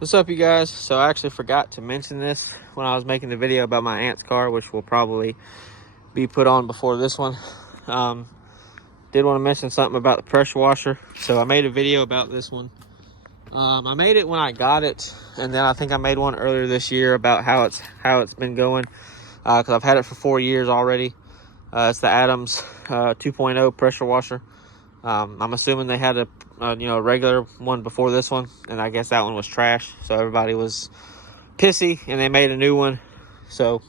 What's up, you guys? So I actually forgot to mention this when I was making the video about my aunt's car, which will probably be put on before this one. Did want to mention something about the pressure washer. So I made a video about this one. I made it when I got it, and then I think I made one earlier this year about how it's been going, because I've had it for 4 years already. It's the Adams 2.0 pressure washer. I'm assuming they had a regular one before this one, and I guess that one was trash, so everybody was pissy and they made a new one. So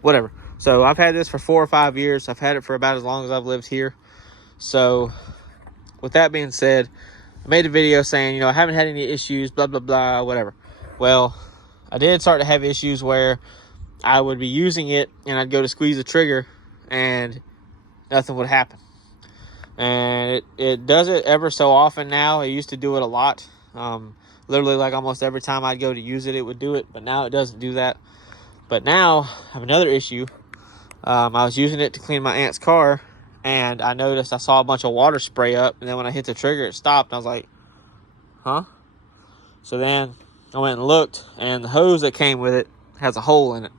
whatever. So I've had this for 4 or 5 years. I've had it for about as long as I've lived here. So with that being said, I made a video saying I haven't had any issues, blah blah blah, whatever. Well, I did start to have issues where I would be using it and I'd go to squeeze the trigger and nothing would happen. And it does it ever so often now. It used to do it a lot. Literally, like almost every time I'd go to use it, it would do it. But now it doesn't do that. But now I have another issue. I was using it to clean my aunt's car, and I noticed I saw a bunch of water spray up. And then when I hit the trigger, it stopped. And I was like, huh? So then I went and looked, and the hose that came with it has a hole in it.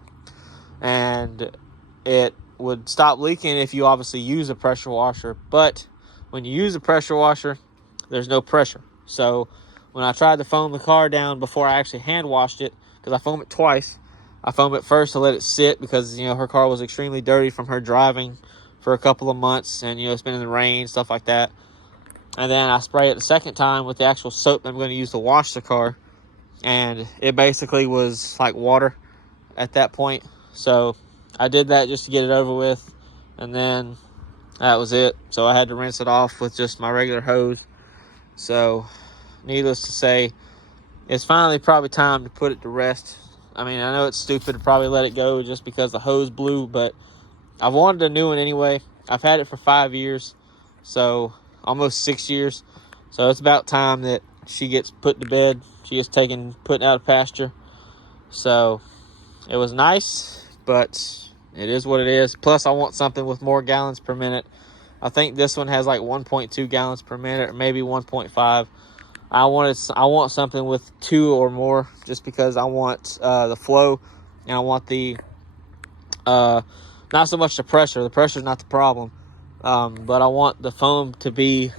And it would stop leaking if you obviously use a pressure washer, but when you use a pressure washer, there's no pressure. So when I tried to foam the car down before I actually hand washed it, because I foam it twice, I foam it first to let it sit because her car was extremely dirty from her driving for a couple of months, and it's been in the rain, stuff like that. And then I spray it the second time with the actual soap that I'm going to use to wash the car, and it basically was like water at that point. So I did that just to get it over with, and then that was it. So I had to rinse it off with just my regular hose. So needless to say, it's finally probably time to put it to rest. I mean, I know it's stupid to probably let it go just because the hose blew, but I've wanted a new one anyway. I've had it for 5 years, so almost 6 years. So it's about time that she gets put to bed. She gets put out of pasture. So it was nice, but it is what it is. Plus, I want something with more gallons per minute. I think this one has like 1.2 gallons per minute, or maybe 1.5. I want something with 2 or more, just because I want the flow, and I want the not so much the pressure. The pressure is not the problem, but I want the foam to be.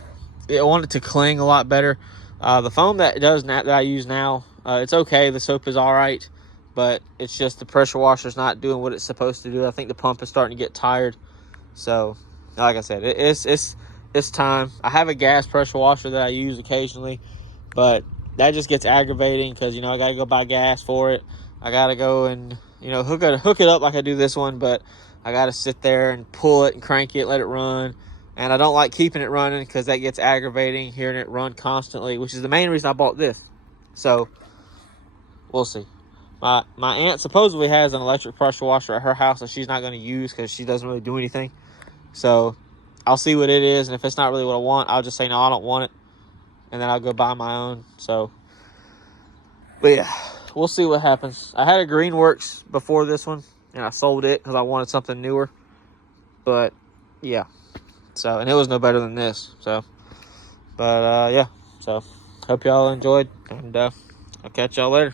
I want it to cling a lot better. The foam that I use now, it's okay. The soap is all right. But it's just the pressure washer's not doing what it's supposed to do. I think the pump is starting to get tired. So, like I said, it's time. I have a gas pressure washer that I use occasionally, but that just gets aggravating because, I got to go buy gas for it. I got to go and, hook it up like I do this one, but I got to sit there and pull it and crank it, let it run. And I don't like keeping it running because that gets aggravating, hearing it run constantly, which is the main reason I bought this. So, we'll see. My aunt supposedly has an electric pressure washer at her house that she's not going to use because she doesn't really do anything. So I'll see what it is, and if it's not really what I want, I'll just say no, I don't want it, and then I'll go buy my own. So, but yeah, we'll see what happens. I had a Greenworks before this one, and I sold it because I wanted something newer. But yeah, and it was no better than this. So, but yeah, so hope y'all enjoyed, and I'll catch y'all later.